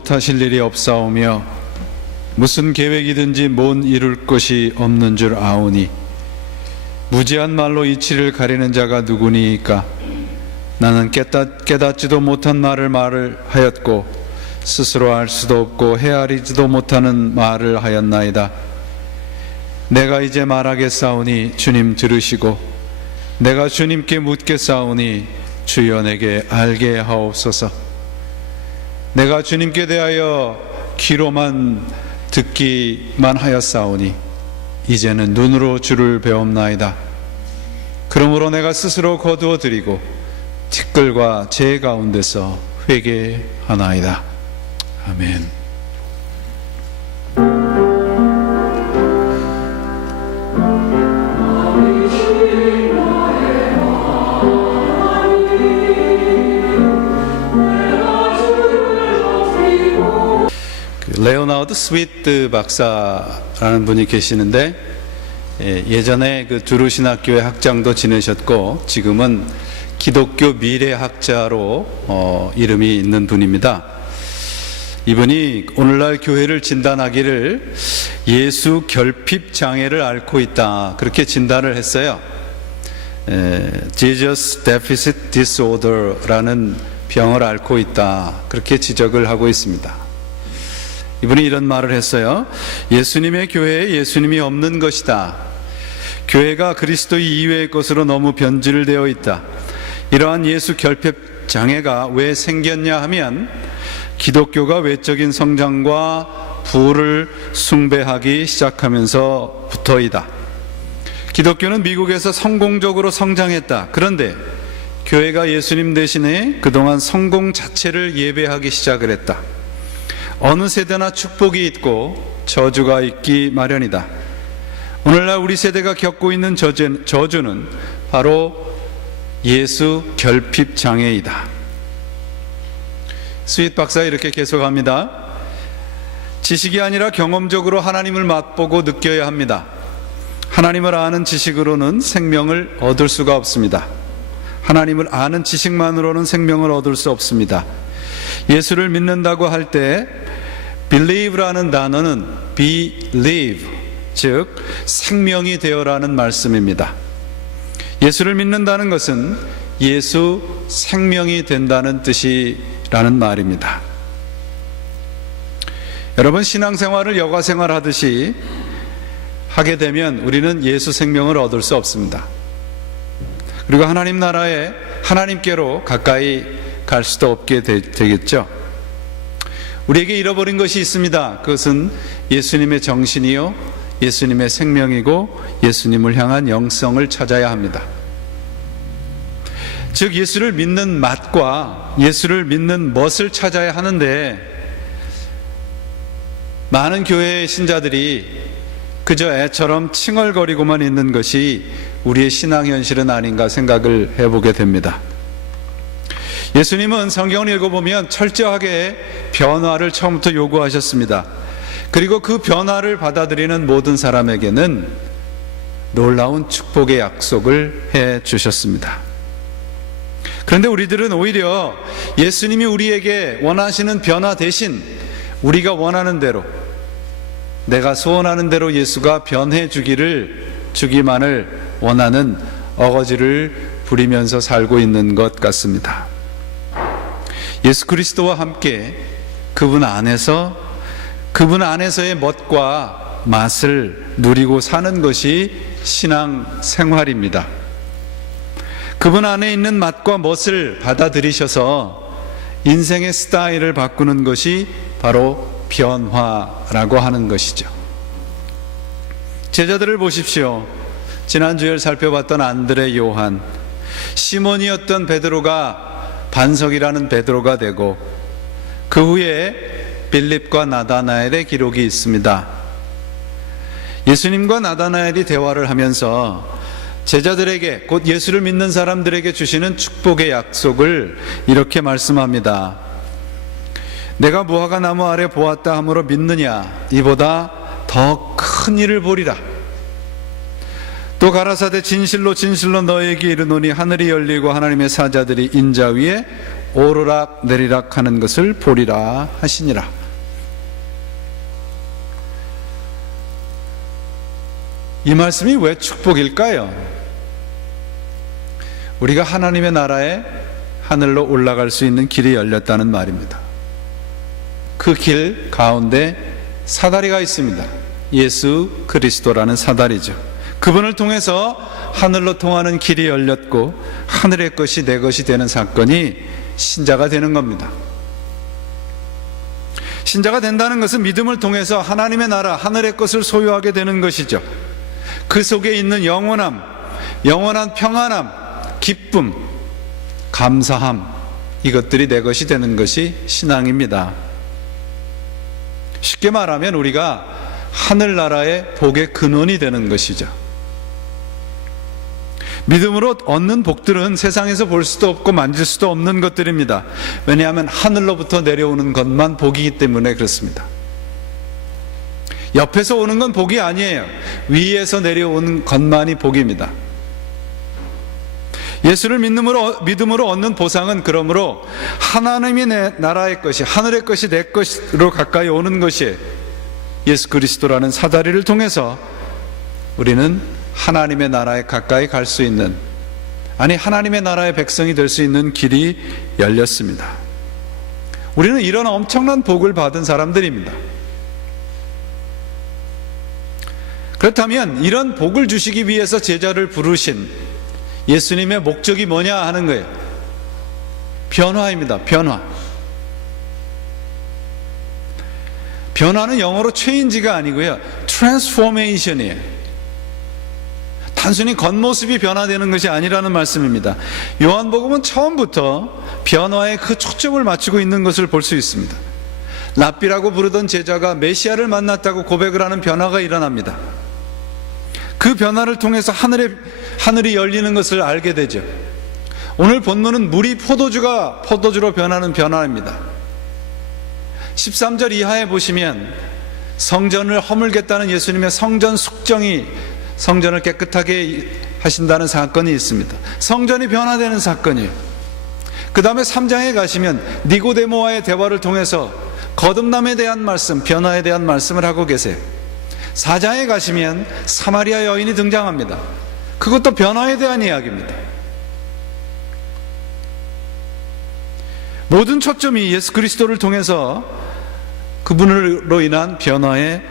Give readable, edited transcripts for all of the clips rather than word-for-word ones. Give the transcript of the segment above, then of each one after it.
못하실 일이 없사오며 무슨 계획이든지 못 이룰 것이 없는 줄 아오니 무지한 말로 이치를 가리는 자가 누구니이까. 나는 깨닫지도 못한 말을 하였고 스스로 알 수도 없고 헤아리지도 못하는 말을 하였나이다. 내가 이제 말하겠사오니 주님 들으시고 내가 주님께 묻겠사오니 주여 내게 알게 하옵소서. 내가 주님께 대하여 귀로만 듣기만 하였사오니 이제는 눈으로 주를 배옵나이다. 그러므로 내가 스스로 거두어 드리고 티끌과 재 가운데서 회개하나이다. 아멘. 레오나르드 스위트 박사라는 분이 계시는데 예전에 그 두루신학교의 학장도 지내셨고 지금은 기독교 미래학자로 이름이 있는 분입니다. 이분이 오늘날 교회를 진단하기를 예수 결핍 장애를 앓고 있다, 그렇게 진단을 했어요. Jesus Deficit Disorder라는 병을 앓고 있다, 그렇게 지적을 하고 있습니다. 이분이 이런 말을 했어요. 예수님의 교회에 예수님이 없는 것이다. 교회가 그리스도 이외의 것으로 너무 변질되어 있다. 이러한 예수 결핍 장애가 왜 생겼냐 하면 기독교가 외적인 성장과 부를 숭배하기 시작하면서부터이다. 기독교는 미국에서 성공적으로 성장했다. 그런데 교회가 예수님 대신에 그동안 성공 자체를 예배하기 시작을 했다. 어느 세대나 축복이 있고 저주가 있기 마련이다. 오늘날 우리 세대가 겪고 있는 저주는 바로 예수 결핍 장애이다. 스윗 박사 이렇게 계속합니다. 지식이 아니라 경험적으로 하나님을 맛보고 느껴야 합니다. 하나님을 아는 지식으로는 생명을 얻을 수가 없습니다. 하나님을 아는 지식만으로는 생명을 얻을 수 없습니다. 예수를 믿는다고 할 때 believe라는 단어는 believe, 즉 생명이 되어라는 말씀입니다. 예수를 믿는다는 것은 예수 생명이 된다는 뜻이라는 말입니다. 여러분, 신앙생활을 여가생활 하듯이 하게 되면 우리는 예수 생명을 얻을 수 없습니다. 그리고 하나님 나라에 하나님께로 가까이 갈 수도 없게 되겠죠. 우리에게 잃어버린 것이 있습니다. 그것은 예수님의 정신이요 예수님의 생명이고 예수님을 향한 영성을 찾아야 합니다. 즉 예수를 믿는 맛과 예수를 믿는 멋을 찾아야 하는데 많은 교회의 신자들이 그저 애처럼 칭얼거리고만 있는 것이 우리의 신앙 현실은 아닌가 생각을 해보게 됩니다. 예수님은 성경을 읽어보면 철저하게 변화를 처음부터 요구하셨습니다. 그리고 그 변화를 받아들이는 모든 사람에게는 놀라운 축복의 약속을 해 주셨습니다. 그런데 우리들은 오히려 예수님이 우리에게 원하시는 변화 대신 우리가 원하는 대로, 내가 소원하는 대로 예수가 변해 주기만을 원하는 어거지를 부리면서 살고 있는 것 같습니다. 예수 그리스도와 함께 그분 안에서의 멋과 맛을 누리고 사는 것이 신앙 생활입니다. 그분 안에 있는 맛과 멋을 받아들이셔서 인생의 스타일을 바꾸는 것이 바로 변화라고 하는 것이죠. 제자들을 보십시오. 지난주에 살펴봤던 안드레, 요한, 시몬이었던 베드로가 반석이라는 베드로가 되고 그 후에 빌립과 나다나엘의 기록이 있습니다. 예수님과 나다나엘이 대화를 하면서 제자들에게, 곧 예수를 믿는 사람들에게 주시는 축복의 약속을 이렇게 말씀합니다. 내가 무화과 나무 아래 보았다 하므로 믿느냐? 이보다 더 큰 일을 보리라. 또 가라사대 진실로 진실로 너에게 이르노니 하늘이 열리고 하나님의 사자들이 인자 위에 오르락 내리락 하는 것을 보리라 하시니라. 이 말씀이 왜 축복일까요? 우리가 하나님의 나라에 하늘로 올라갈 수 있는 길이 열렸다는 말입니다. 그 길 가운데 사다리가 있습니다. 예수 그리스도라는 사다리죠. 그분을 통해서 하늘로 통하는 길이 열렸고 하늘의 것이 내 것이 되는 사건이 신자가 되는 겁니다. 신자가 된다는 것은 믿음을 통해서 하나님의 나라, 하늘의 것을 소유하게 되는 것이죠. 그 속에 있는 영원함, 영원한 평안함, 기쁨, 감사함, 이것들이 내 것이 되는 것이 신앙입니다. 쉽게 말하면 우리가 하늘나라의 복의 근원이 되는 것이죠. 믿음으로 얻는 복들은 세상에서 볼 수도 없고 만질 수도 없는 것들입니다. 왜냐하면 하늘로부터 내려오는 것만 복이기 때문에 그렇습니다. 옆에서 오는 건 복이 아니에요. 위에서 내려오는 것만이 복입니다. 예수를 믿음으로 얻는 보상은 그러므로 하나님의 내 나라의 것이, 하늘의 것이 내 것으로 가까이 오는 것이 예수 그리스도라는 사다리를 통해서 우리는 하나님의 나라에 가까이 갈 수 있는, 아니 하나님의 나라의 백성이 될 수 있는 길이 열렸습니다. 우리는 이런 엄청난 복을 받은 사람들입니다. 그렇다면 이런 복을 주시기 위해서 제자를 부르신 예수님의 목적이 뭐냐 하는 거예요. 변화입니다. 변화. 변화는 영어로 change가 아니고요, transformation이에요. 단순히 겉모습이 변화되는 것이 아니라는 말씀입니다. 요한복음은 처음부터 변화에 그 초점을 맞추고 있는 것을 볼 수 있습니다. 랍비라고 부르던 제자가 메시아를 만났다고 고백을 하는 변화가 일어납니다. 그 변화를 통해서 하늘이 열리는 것을 알게 되죠. 오늘 본문은 물이 포도주로 변하는 변화입니다. 13절 이하에 보시면 성전을 허물겠다는 예수님의 성전 숙정이, 성전을 깨끗하게 하신다는 사건이 있습니다. 성전이 변화되는 사건이에요. 그 다음에 3장에 가시면 니고데모와의 대화를 통해서 거듭남에 대한 말씀, 변화에 대한 말씀을 하고 계세요. 4장에 가시면 사마리아 여인이 등장합니다. 그것도 변화에 대한 이야기입니다. 모든 초점이 예수 그리스도를 통해서 그분으로 인한 변화에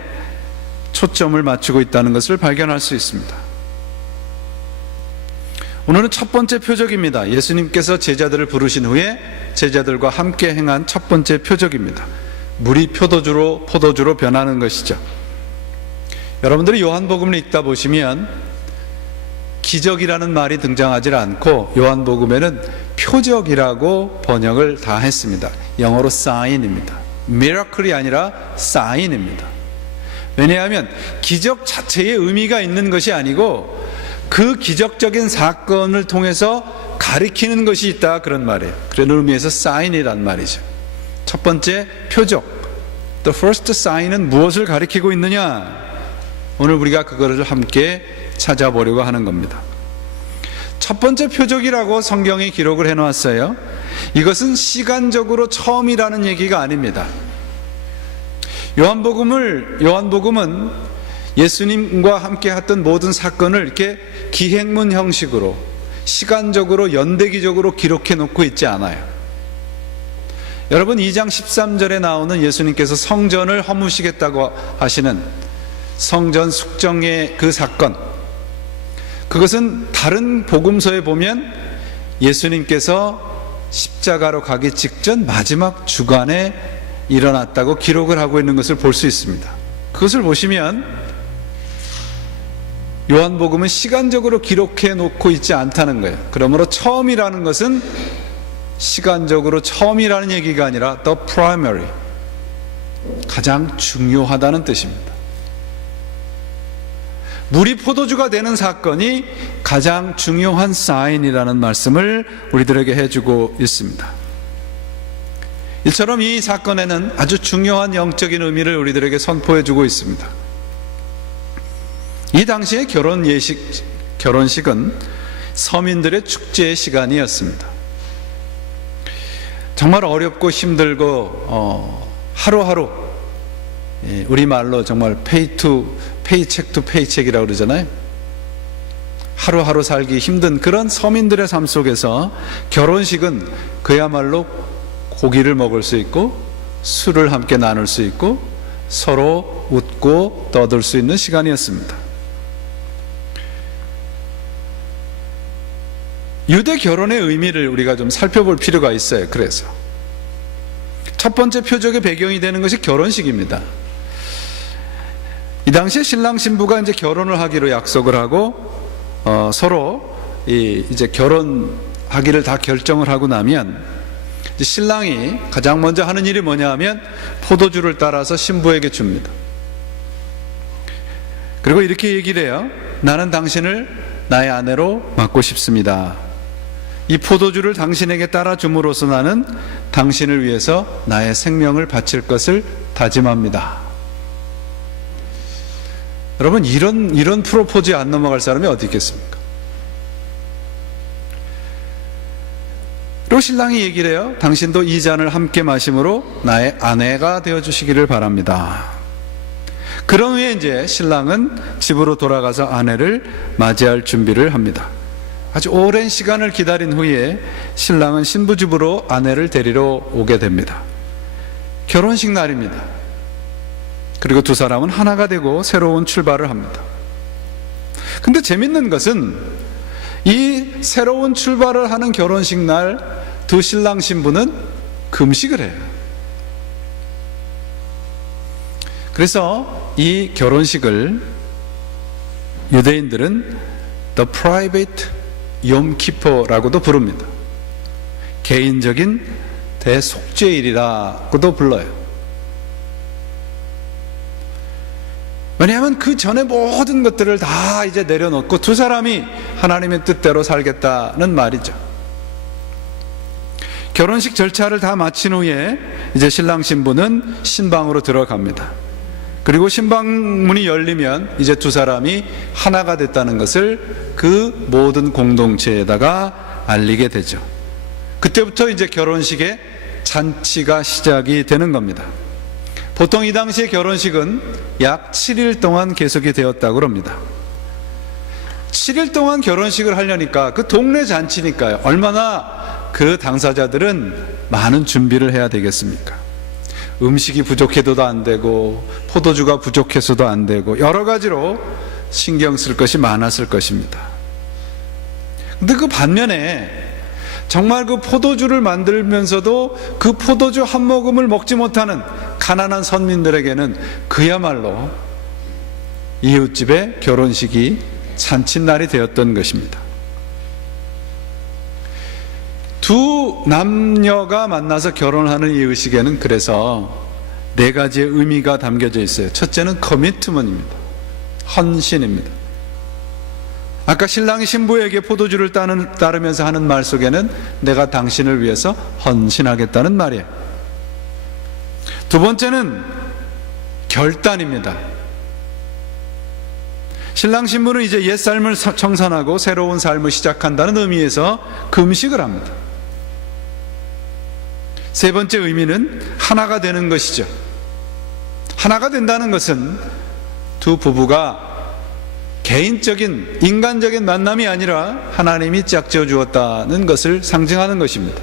초점을 맞추고 있다는 것을 발견할 수 있습니다. 오늘은 첫 번째 표적입니다. 예수님께서 제자들을 부르신 후에 제자들과 함께 행한 첫 번째 표적입니다. 물이 포도주로 변하는 것이죠. 여러분들이 요한복음을 읽다 보시면 기적이라는 말이 등장하지 않고 요한복음에는 표적이라고 번역을 다 했습니다. 영어로 sign입니다. miracle이 아니라 sign입니다. 왜냐하면 기적 자체의 의미가 있는 것이 아니고 그 기적적인 사건을 통해서 가리키는 것이 있다, 그런 말이에요. 그런 의미에서 sign이란 말이죠. 첫 번째 표적, the first sign은 무엇을 가리키고 있느냐? 오늘 우리가 그거를 함께 찾아보려고 하는 겁니다. 첫 번째 표적이라고 성경이 기록을 해놓았어요. 이것은 시간적으로 처음이라는 얘기가 아닙니다. 요한복음은 예수님과 함께 했던 모든 사건을 이렇게 기행문 형식으로 시간적으로 연대기적으로 기록해 놓고 있지 않아요. 여러분, 2장 13절에 나오는 예수님께서 성전을 허무시겠다고 하시는 성전 숙정의 그 사건, 그것은 다른 복음서에 보면 예수님께서 십자가로 가기 직전 마지막 주간에 일어났다고 기록을 하고 있는 것을 볼 수 있습니다. 그것을 보시면 요한복음은 시간적으로 기록해 놓고 있지 않다는 거예요. 그러므로 처음이라는 것은 시간적으로 처음이라는 얘기가 아니라 the primary, 가장 중요하다는 뜻입니다. 물이 포도주가 되는 사건이 가장 중요한 사인이라는 말씀을 우리들에게 해주고 있습니다. 이처럼 이 사건에는 아주 중요한 영적인 의미를 우리들에게 선포해주고 있습니다. 이 당시의 결혼식은 서민들의 축제의 시간이었습니다. 정말 어렵고 힘들고 하루하루, 우리말로 정말 페이책 투 페이책이라고 그러잖아요. 하루하루 살기 힘든 그런 서민들의 삶 속에서 결혼식은 그야말로 고기를 먹을 수 있고 술을 함께 나눌 수 있고 서로 웃고 떠들 수 있는 시간이었습니다. 유대 결혼의 의미를 우리가 좀 살펴볼 필요가 있어요. 그래서 첫 번째 표적의 배경이 되는 것이 결혼식입니다. 이 당시에 신랑 신부가 이제 결혼을 하기로 약속을 하고 서로 이제 결혼하기를 다 결정을 하고 나면 이제 신랑이 가장 먼저 하는 일이 뭐냐 하면 포도주를 따라서 신부에게 줍니다. 그리고 이렇게 얘기를 해요. 나는 당신을 나의 아내로 맡고 싶습니다. 이 포도주를 당신에게 따라 줌으로써 나는 당신을 위해서 나의 생명을 바칠 것을 다짐합니다. 여러분, 이런 프로포즈에 안 넘어갈 사람이 어디 있겠습니까? 그리고 신랑이 얘기를 해요. 당신도 이 잔을 함께 마심으로 나의 아내가 되어주시기를 바랍니다. 그런 후에 이제 신랑은 집으로 돌아가서 아내를 맞이할 준비를 합니다. 아주 오랜 시간을 기다린 후에 신랑은 신부 집으로 아내를 데리러 오게 됩니다. 결혼식 날입니다. 그리고 두 사람은 하나가 되고 새로운 출발을 합니다. 근데 재밌는 것은 이 새로운 출발을 하는 결혼식 날 두 신랑 신부는 금식을 해요. 그래서 이 결혼식을 유대인들은 The Private Yom Kippur라고도 부릅니다. 개인적인 대속죄일이라고도 불러요. 왜냐하면 그 전에 모든 것들을 다 이제 내려놓고 두 사람이 하나님의 뜻대로 살겠다는 말이죠. 결혼식 절차를 다 마친 후에 이제 신랑 신부는 신방으로 들어갑니다. 그리고 신방문이 열리면 이제 두 사람이 하나가 됐다는 것을 그 모든 공동체에다가 알리게 되죠. 그때부터 이제 결혼식의 잔치가 시작이 되는 겁니다. 보통 이 당시의 결혼식은 약 7일 동안 계속이 되었다고 합니다. 7일 동안 결혼식을 하려니까 그 동네 잔치니까요. 얼마나 그 당사자들은 많은 준비를 해야 되겠습니까? 음식이 부족해도 안 되고 포도주가 부족해서도 안 되고 여러 가지로 신경 쓸 것이 많았을 것입니다. 근데 그 반면에 정말 그 포도주를 만들면서도 그 포도주 한 모금을 먹지 못하는 가난한 선민들에게는 그야말로 이웃집의 결혼식이 잔칫날이 되었던 것입니다. 두 남녀가 만나서 결혼하는 이 의식에는 그래서 네 가지의 의미가 담겨져 있어요. 첫째는 커미트먼트입니다. 헌신입니다. 아까 신랑이 신부에게 포도주를 따르면서 하는 말 속에는 내가 당신을 위해서 헌신하겠다는 말이에요. 두 번째는 결단입니다. 신랑 신부는 이제 옛 삶을 청산하고 새로운 삶을 시작한다는 의미에서 금식을 합니다. 세 번째 의미는 하나가 되는 것이죠. 하나가 된다는 것은 두 부부가 개인적인 인간적인 만남이 아니라 하나님이 짝지어 주었다는 것을 상징하는 것입니다.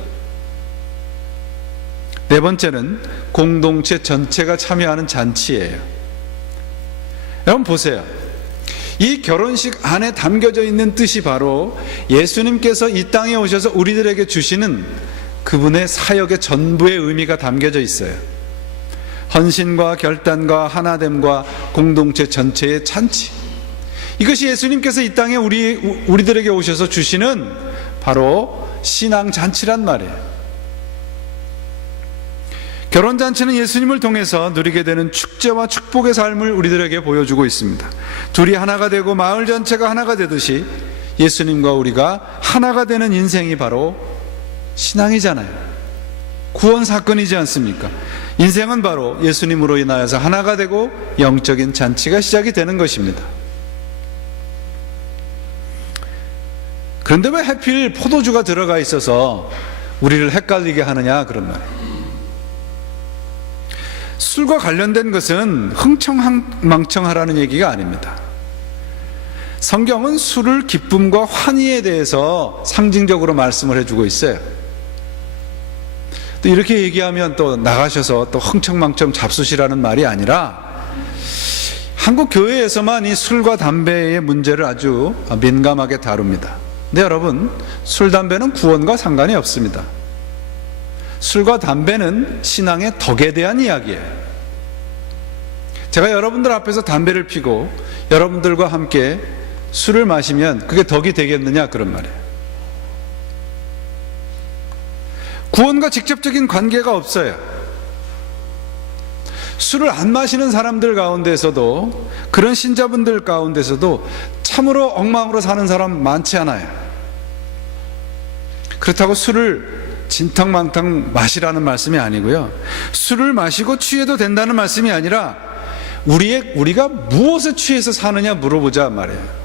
네 번째는 공동체 전체가 참여하는 잔치예요. 여러분 보세요. 이 결혼식 안에 담겨져 있는 뜻이 바로 예수님께서 이 땅에 오셔서 우리들에게 주시는 그분의 사역의 전부의 의미가 담겨져 있어요. 헌신과 결단과 하나됨과 공동체 전체의 잔치, 이것이 예수님께서 이 땅에 우리들에게 오셔서 주시는 바로 신앙잔치란 말이에요. 결혼잔치는 예수님을 통해서 누리게 되는 축제와 축복의 삶을 우리들에게 보여주고 있습니다. 둘이 하나가 되고 마을 전체가 하나가 되듯이 예수님과 우리가 하나가 되는 인생이 바로 신앙이잖아요. 구원 사건이지 않습니까? 인생은 바로 예수님으로 인하여서 하나가 되고 영적인 잔치가 시작이 되는 것입니다. 그런데 왜 하필 포도주가 들어가 있어서 우리를 헷갈리게 하느냐 그런 말이에요. 술과 관련된 것은 흥청망청하라는 얘기가 아닙니다. 성경은 술을 기쁨과 환희에 대해서 상징적으로 말씀을 해주고 있어요. 또 이렇게 얘기하면 또 나가셔서 또 흥청망청 잡수시라는 말이 아니라 한국 교회에서만 이 술과 담배의 문제를 아주 민감하게 다룹니다. 근데 여러분, 술, 담배는 구원과 상관이 없습니다. 술과 담배는 신앙의 덕에 대한 이야기예요. 제가 여러분들 앞에서 담배를 피고 여러분들과 함께 술을 마시면 그게 덕이 되겠느냐 그런 말이에요. 구원과 직접적인 관계가 없어요. 술을 안 마시는 사람들 가운데서도, 그런 신자분들 가운데서도 참으로 엉망으로 사는 사람 많지 않아요. 그렇다고 술을 진탕망탕 마시라는 말씀이 아니고요, 술을 마시고 취해도 된다는 말씀이 아니라 우리가 무엇에 취해서 사느냐 물어보자 말이에요.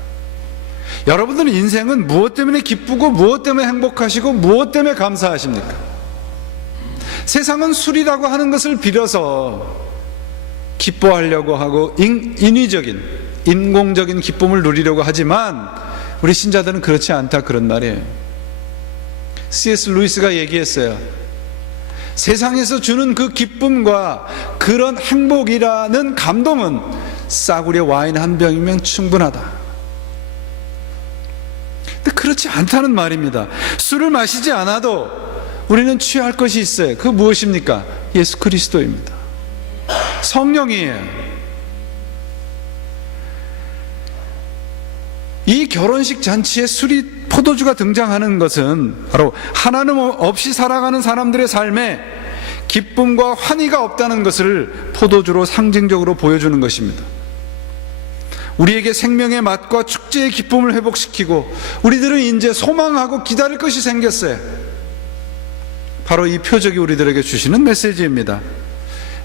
여러분들 인생은 무엇 때문에 기쁘고 무엇 때문에 행복하시고 무엇 때문에 감사하십니까? 세상은 술이라고 하는 것을 빌어서 기뻐하려고 하고 인위적인, 인공적인 기쁨을 누리려고 하지만 우리 신자들은 그렇지 않다 그런 말이에요. C.S. 루이스가 얘기했어요. 세상에서 주는 그 기쁨과 그런 행복이라는 감동은 싸구려 와인 한 병이면 충분하다. 근데 그렇지 않다는 말입니다. 술을 마시지 않아도 우리는 취할 것이 있어요. 그 무엇입니까? 예수 그리스도입니다. 성령이에요. 이 결혼식 잔치에 술이, 포도주가 등장하는 것은 바로 하나님 없이 살아가는 사람들의 삶에 기쁨과 환희가 없다는 것을 포도주로 상징적으로 보여주는 것입니다. 우리에게 생명의 맛과 축제의 기쁨을 회복시키고 우리들은 이제 소망하고 기다릴 것이 생겼어요. 바로 이 표적이 우리들에게 주시는 메시지입니다.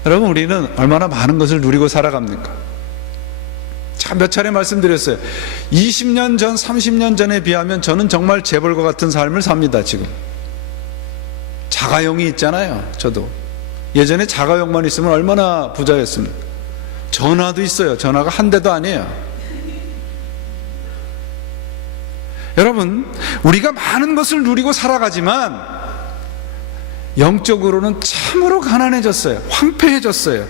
여러분, 우리는 얼마나 많은 것을 누리고 살아갑니까? 참 몇 차례 말씀드렸어요. 20년 전, 30년 전에 비하면 저는 정말 재벌과 같은 삶을 삽니다. 지금 자가용이 있잖아요. 저도 예전에 자가용만 있으면 얼마나 부자였습니까? 전화도 있어요. 전화가 한 대도 아니에요. 여러분, 우리가 많은 것을 누리고 살아가지만 영적으로는 참으로 가난해졌어요. 황폐해졌어요.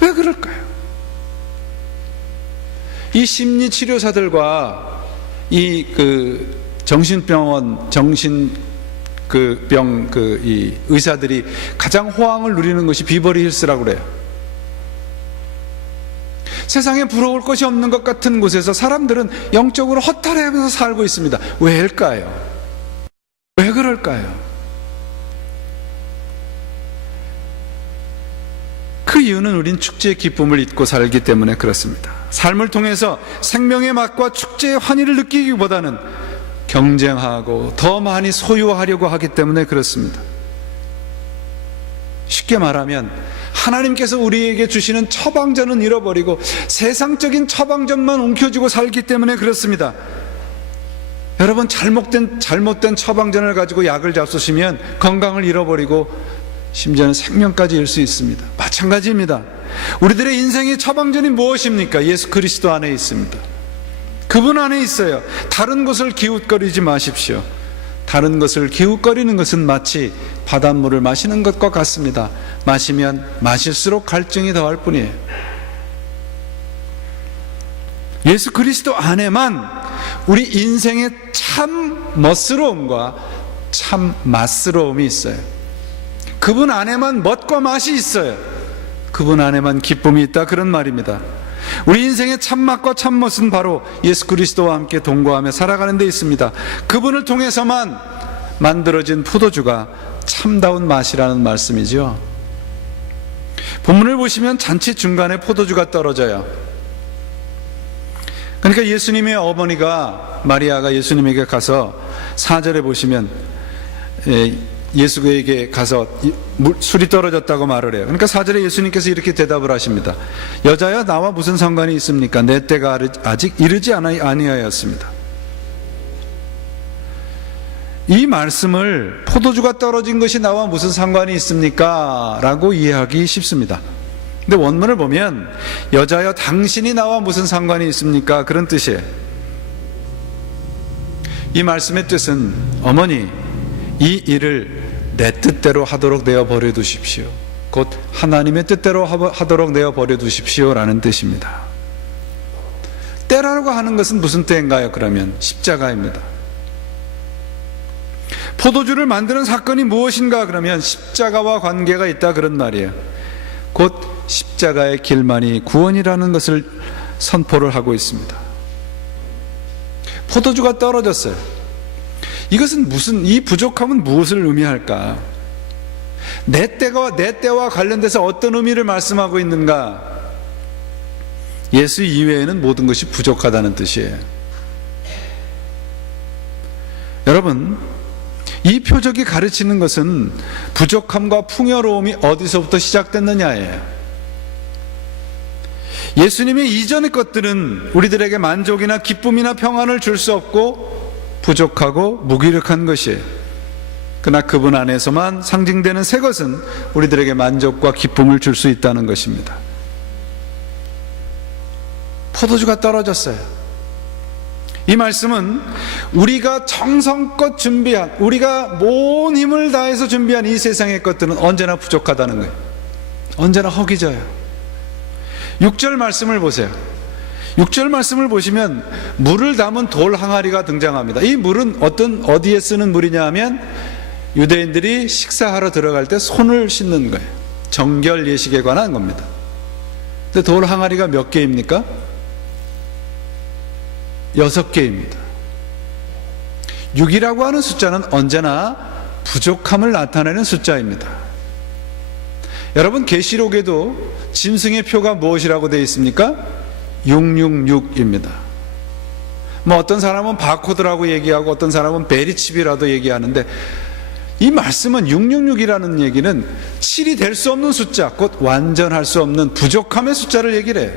왜 그럴까요? 이 심리치료사들과 이 정신병원, 이 의사들이 가장 호황을 누리는 것이 비버리 힐스라고 그래요. 세상에 부러울 것이 없는 것 같은 곳에서 사람들은 영적으로 허탈해하면서 살고 있습니다. 왜일까요? 왜 그럴까요? 그 이유는 우린 축제의 기쁨을 잊고 살기 때문에 그렇습니다. 삶을 통해서 생명의 맛과 축제의 환희를 느끼기보다는 경쟁하고 더 많이 소유하려고 하기 때문에 그렇습니다. 쉽게 말하면 하나님께서 우리에게 주시는 처방전은 잃어버리고 세상적인 처방전만 움켜쥐고 살기 때문에 그렇습니다. 여러분, 잘못된 처방전을 가지고 약을 잡수시면 건강을 잃어버리고 심지어는 생명까지 잃을 수 있습니다. 마찬가지입니다. 우리들의 인생의 처방전이 무엇입니까? 예수 그리스도 안에 있습니다. 그분 안에 있어요. 다른 것을 기웃거리지 마십시오. 다른 것을 기웃거리는 것은 마치 바닷물을 마시는 것과 같습니다. 마시면 마실수록 갈증이 더할 뿐이에요. 예수 그리스도 안에만 우리 인생의 참 멋스러움과 참 맛스러움이 있어요. 그분 안에만 멋과 맛이 있어요. 그분 안에만 기쁨이 있다, 그런 말입니다. 우리 인생의 참맛과 참멋은 바로 예수 그리스도와 함께 동거하며 살아가는 데 있습니다. 그분을 통해서만 만들어진 포도주가 참다운 맛이라는 말씀이죠. 본문을 보시면 잔치 중간에 포도주가 떨어져요. 그러니까 예수님의 어머니가, 마리아가 예수님에게 가서 4절에 보시면 예수에게 가서 술이 떨어졌다고 말을 해요. 그러니까 4절에 예수님께서 이렇게 대답을 하십니다. 여자여, 나와 무슨 상관이 있습니까? 내 때가 아직 이르지 아니하였습니다. 이 말씀을 포도주가 떨어진 것이 나와 무슨 상관이 있습니까? 라고 이해하기 쉽습니다. 근데 원문을 보면 여자여 당신이 나와 무슨 상관이 있습니까? 그런 뜻이에요. 이 말씀의 뜻은 어머니, 이 일을 내 뜻대로 하도록 내어 버려두십시오. 곧 하나님의 뜻대로 하도록 내어 버려두십시오 라는 뜻입니다. 때라고 하는 것은 무슨 때인가요? 그러면 십자가입니다. 포도주를 만드는 사건이 무엇인가? 그러면 십자가와 관계가 있다 그런 말이에요. 곧 십자가의 길만이 구원이라는 것을 선포를 하고 있습니다. 포도주가 떨어졌어요. 이것은 이 부족함은 무엇을 의미할까? 내 때와 관련돼서 어떤 의미를 말씀하고 있는가? 예수 이외에는 모든 것이 부족하다는 뜻이에요. 여러분, 이 표적이 가르치는 것은 부족함과 풍요로움이 어디서부터 시작됐느냐예요. 예수님의 이전의 것들은 우리들에게 만족이나 기쁨이나 평안을 줄 수 없고 부족하고 무기력한 것이에요. 그러나 그분 안에서만 상징되는 새 것은 우리들에게 만족과 기쁨을 줄 수 있다는 것입니다. 포도주가 떨어졌어요. 이 말씀은 우리가 정성껏 준비한, 우리가 온 힘을 다해서 준비한 이 세상의 것들은 언제나 부족하다는 거예요. 언제나 허기져요. 6절 말씀을 보세요. 6절 말씀을 보시면 물을 담은 돌 항아리가 등장합니다. 이 물은 어디에 쓰는 물이냐 하면 유대인들이 식사하러 들어갈 때 손을 씻는 거예요. 정결 예식에 관한 겁니다. 근데 돌 항아리가 몇 개입니까? 6개입니다. 6이라고 하는 숫자는 언제나 부족함을 나타내는 숫자입니다. 여러분, 계시록에도 짐승의 표가 무엇이라고 되어 있습니까? 666입니다. 어떤 사람은 바코드라고 얘기하고 어떤 사람은 베리칩이라도 얘기하는데, 이 말씀은 666이라는 얘기는 7이 될 수 없는 숫자, 곧 완전할 수 없는 부족함의 숫자를 얘기를 해요.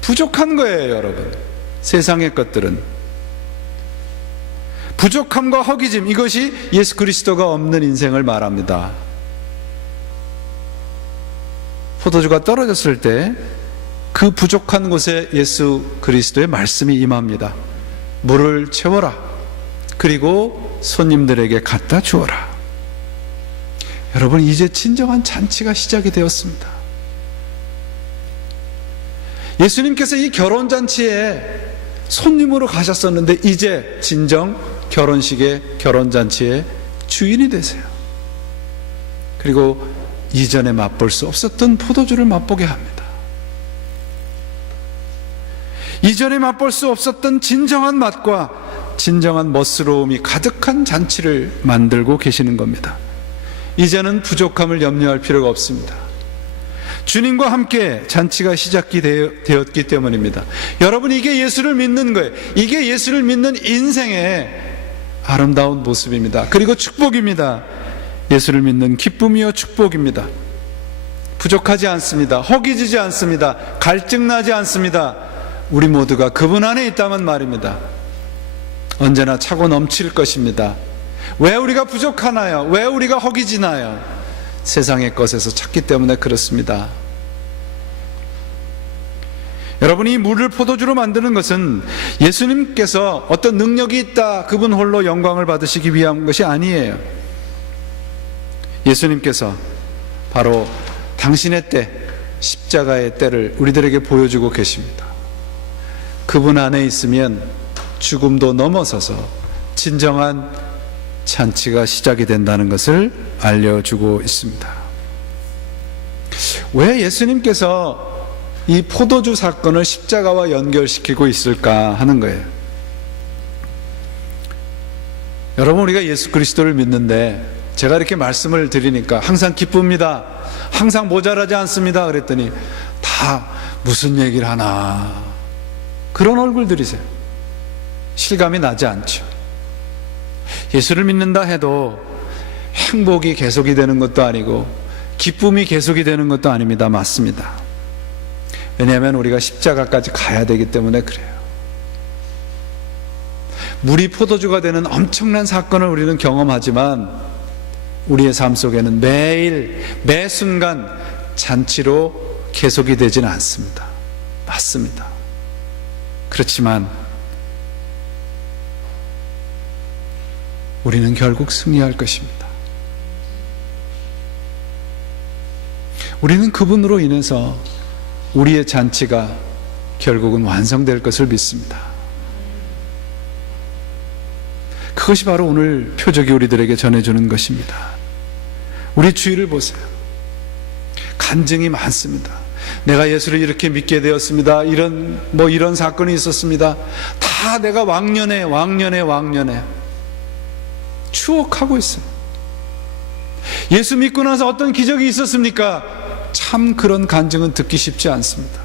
부족한 거예요, 여러분. 세상의 것들은 부족함과 허기짐, 이것이 예수 그리스도가 없는 인생을 말합니다. 포도주가 떨어졌을 때 그 부족한 곳에 예수 그리스도의 말씀이 임합니다. 물을 채워라. 그리고 손님들에게 갖다 주어라. 여러분, 이제 진정한 잔치가 시작이 되었습니다. 예수님께서 이 결혼잔치에 손님으로 가셨었는데 이제 진정 결혼식의 결혼잔치의 주인이 되세요. 그리고 이전에 맛볼 수 없었던 포도주를 맛보게 합니다. 이전에 맛볼 수 없었던 진정한 맛과 진정한 멋스러움이 가득한 잔치를 만들고 계시는 겁니다. 이제는 부족함을 염려할 필요가 없습니다. 주님과 함께 잔치가 시작이 되었기 때문입니다. 여러분, 이게 예수를 믿는 거예요. 이게 예수를 믿는 인생의 아름다운 모습입니다. 그리고 축복입니다. 예수를 믿는 기쁨이요 축복입니다. 부족하지 않습니다. 허기지지 않습니다. 갈증나지 않습니다. 우리 모두가 그분 안에 있다면 말입니다. 언제나 차고 넘칠 것입니다. 왜 우리가 부족하나요? 왜 우리가 허기지나요? 세상의 것에서 찾기 때문에 그렇습니다. 여러분, 이 물을 포도주로 만드는 것은 예수님께서 어떤 능력이 있다, 그분 홀로 영광을 받으시기 위한 것이 아니에요. 예수님께서 바로 당신의 때, 십자가의 때를 우리들에게 보여주고 계십니다. 그분 안에 있으면 죽음도 넘어서서 진정한 잔치가 시작이 된다는 것을 알려주고 있습니다. 왜 예수님께서 이 포도주 사건을 십자가와 연결시키고 있을까 하는 거예요. 여러분, 우리가 예수 그리스도를 믿는데 제가 이렇게 말씀을 드리니까 항상 기쁩니다, 항상 모자라지 않습니다 그랬더니 다 무슨 얘기를 하나, 그런 얼굴들이세요. 실감이 나지 않죠. 예수를 믿는다 해도 행복이 계속이 되는 것도 아니고 기쁨이 계속이 되는 것도 아닙니다. 맞습니다. 왜냐하면 우리가 십자가까지 가야 되기 때문에 그래요. 물이 포도주가 되는 엄청난 사건을 우리는 경험하지만 우리의 삶 속에는 매일 매 순간 잔치로 계속이 되지는 않습니다. 맞습니다. 그렇지만 우리는 결국 승리할 것입니다. 우리는 그분으로 인해서 우리의 잔치가 결국은 완성될 것을 믿습니다. 그것이 바로 오늘 표적이 우리들에게 전해주는 것입니다. 우리 주위를 보세요. 간증이 많습니다. 내가 예수를 이렇게 믿게 되었습니다. 이런 사건이 있었습니다. 다 내가 왕년에 추억하고 있어요. 예수 믿고 나서 어떤 기적이 있었습니까? 참 그런 간증은 듣기 쉽지 않습니다.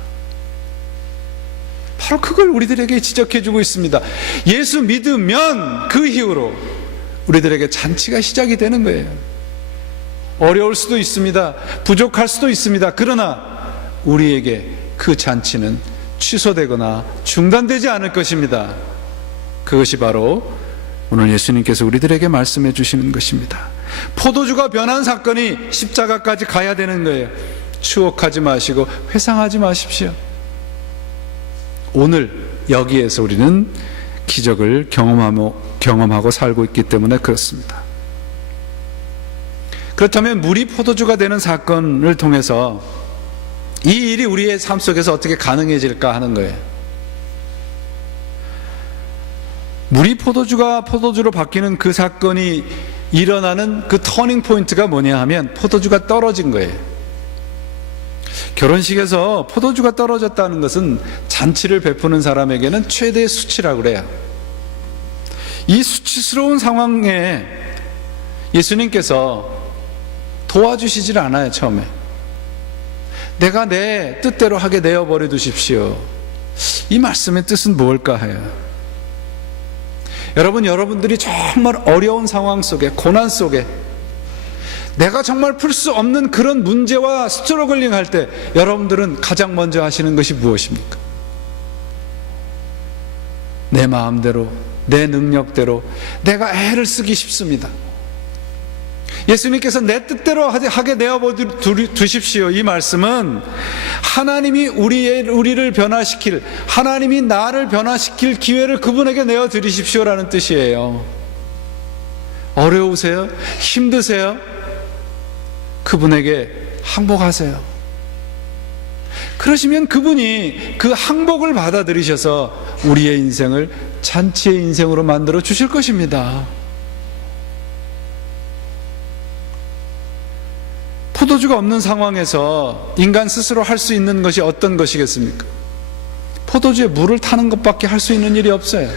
바로 그걸 우리들에게 지적해주고 있습니다. 예수 믿으면 그 이후로 우리들에게 잔치가 시작이 되는 거예요. 어려울 수도 있습니다. 부족할 수도 있습니다. 그러나 우리에게 그 잔치는 취소되거나 중단되지 않을 것입니다. 그것이 바로 오늘 예수님께서 우리들에게 말씀해 주시는 것입니다. 포도주가 변한 사건이 십자가까지 가야 되는 거예요. 추억하지 마시고 회상하지 마십시오. 오늘 여기에서 우리는 기적을 경험하고 살고 있기 때문에 그렇습니다. 그렇다면 물이 포도주가 되는 사건을 통해서 이 일이 우리의 삶 속에서 어떻게 가능해질까 하는 거예요. 물이 포도주로 바뀌는 그 사건이 일어나는 그 터닝 포인트가 뭐냐 하면 포도주가 떨어진 거예요. 결혼식에서 포도주가 떨어졌다는 것은 잔치를 베푸는 사람에게는 최대의 수치라고 그래요. 이 수치스러운 상황에 예수님께서 도와주시질 않아요. 처음에 내가 내 뜻대로 하게 내어버려 두십시오. 이 말씀의 뜻은 무엇일까 해요. 여러분들이 정말 어려운 상황 속에, 고난 속에, 내가 정말 풀 수 없는 그런 문제와 스트러글링 할 때 여러분들은 가장 먼저 하시는 것이 무엇입니까? 내 마음대로, 내 능력대로 내가 애를 쓰기 쉽습니다. 예수님께서 내 뜻대로 하게 내어두십시오. 이 말씀은 하나님이 우리를 변화시킬, 하나님이 나를 변화시킬 기회를 그분에게 내어드리십시오라는 뜻이에요. 어려우세요? 힘드세요? 그분에게 항복하세요. 그러시면 그분이 그 항복을 받아들이셔서 우리의 인생을 잔치의 인생으로 만들어 주실 것입니다. 포도주가 없는 상황에서 인간 스스로 할 수 있는 것이 어떤 것이겠습니까? 포도주에 물을 타는 것밖에 할 수 있는 일이 없어요.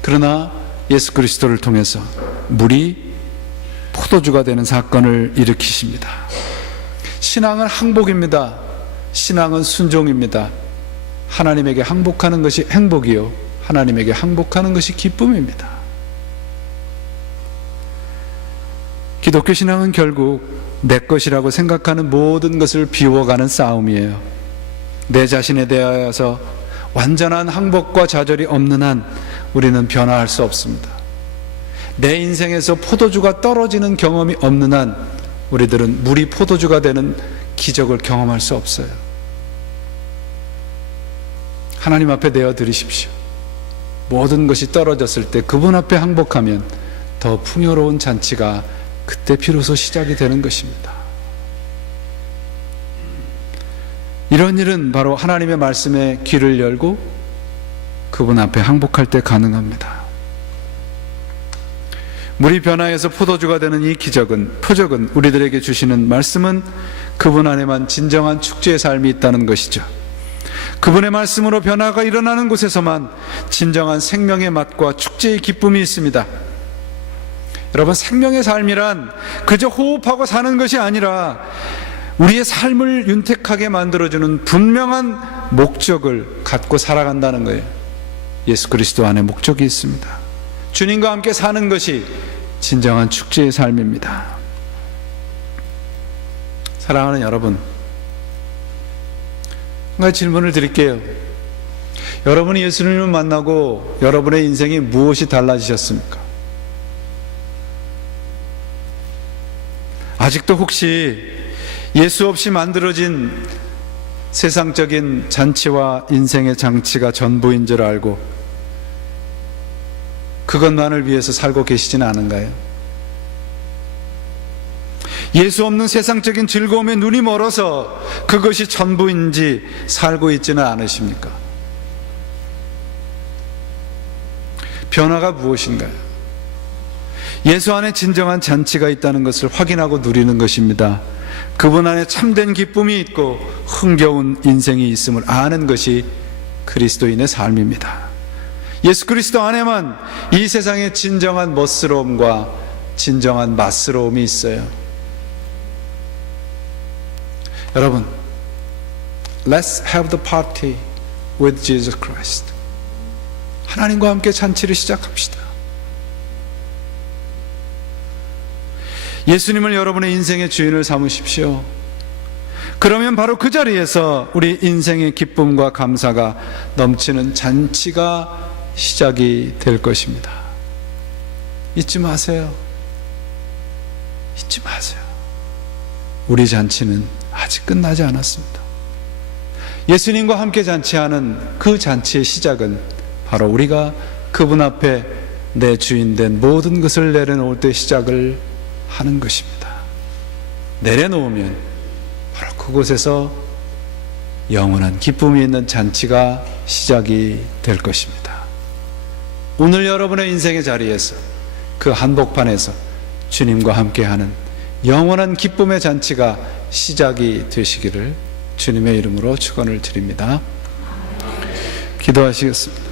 그러나 예수 그리스도를 통해서 물이 포도주가 되는 사건을 일으키십니다. 신앙은 항복입니다. 신앙은 순종입니다. 하나님에게 항복하는 것이 행복이요, 하나님에게 항복하는 것이 기쁨입니다. 기독교 신앙은 결국 내 것이라고 생각하는 모든 것을 비워가는 싸움이에요. 내 자신에 대하여서 완전한 항복과 좌절이 없는 한 우리는 변화할 수 없습니다. 내 인생에서 포도주가 떨어지는 경험이 없는 한 우리들은 물이 포도주가 되는 기적을 경험할 수 없어요. 하나님 앞에 내어드리십시오. 모든 것이 떨어졌을 때 그분 앞에 항복하면 더 풍요로운 잔치가 그때 비로소 시작이 되는 것입니다. 이런 일은 바로 하나님의 말씀에 귀를 열고 그분 앞에 항복할 때 가능합니다. 물이 변화해서 포도주가 되는 이 표적은 우리들에게 주시는 말씀은 그분 안에만 진정한 축제의 삶이 있다는 것이죠. 그분의 말씀으로 변화가 일어나는 곳에서만 진정한 생명의 맛과 축제의 기쁨이 있습니다. 여러분, 생명의 삶이란 그저 호흡하고 사는 것이 아니라 우리의 삶을 윤택하게 만들어주는 분명한 목적을 갖고 살아간다는 거예요. 예수 그리스도 안에 목적이 있습니다. 주님과 함께 사는 것이 진정한 축제의 삶입니다. 사랑하는 여러분, 한 가지 질문을 드릴게요. 여러분이 예수님을 만나고 여러분의 인생이 무엇이 달라지셨습니까? 아직도 혹시 예수 없이 만들어진 세상적인 잔치와 인생의 장치가 전부인 줄 알고 그것만을 위해서 살고 계시지는 않은가요? 예수 없는 세상적인 즐거움에 눈이 멀어서 그것이 전부인지 살고 있지는 않으십니까? 변화가 무엇인가요? 예수 안에 진정한 잔치가 있다는 것을 확인하고 누리는 것입니다. 그분 안에 참된 기쁨이 있고 흥겨운 인생이 있음을 아는 것이 그리스도인의 삶입니다. 예수 그리스도 안에만 이 세상의 진정한 멋스러움과 진정한 맛스러움이 있어요. 여러분, Let's have the party with Jesus Christ. 하나님과 함께 잔치를 시작합시다. 예수님을 여러분의 인생의 주인을 삼으십시오. 그러면 바로 그 자리에서 우리 인생의 기쁨과 감사가 넘치는 잔치가 시작이 될 것입니다. 잊지 마세요. 잊지 마세요. 우리 잔치는 아직 끝나지 않았습니다. 예수님과 함께 잔치하는 그 잔치의 시작은 바로 우리가 그분 앞에 내 주인된 모든 것을 내려놓을 때 시작을 하는 것입니다. 내려놓으면 바로 그곳에서 영원한 기쁨이 있는 잔치가 시작이 될 것입니다. 오늘 여러분의 인생의 자리에서 그 한복판에서 주님과 함께하는 영원한 기쁨의 잔치가 시작이 되시기를 주님의 이름으로 축원을 드립니다. 기도하시겠습니다.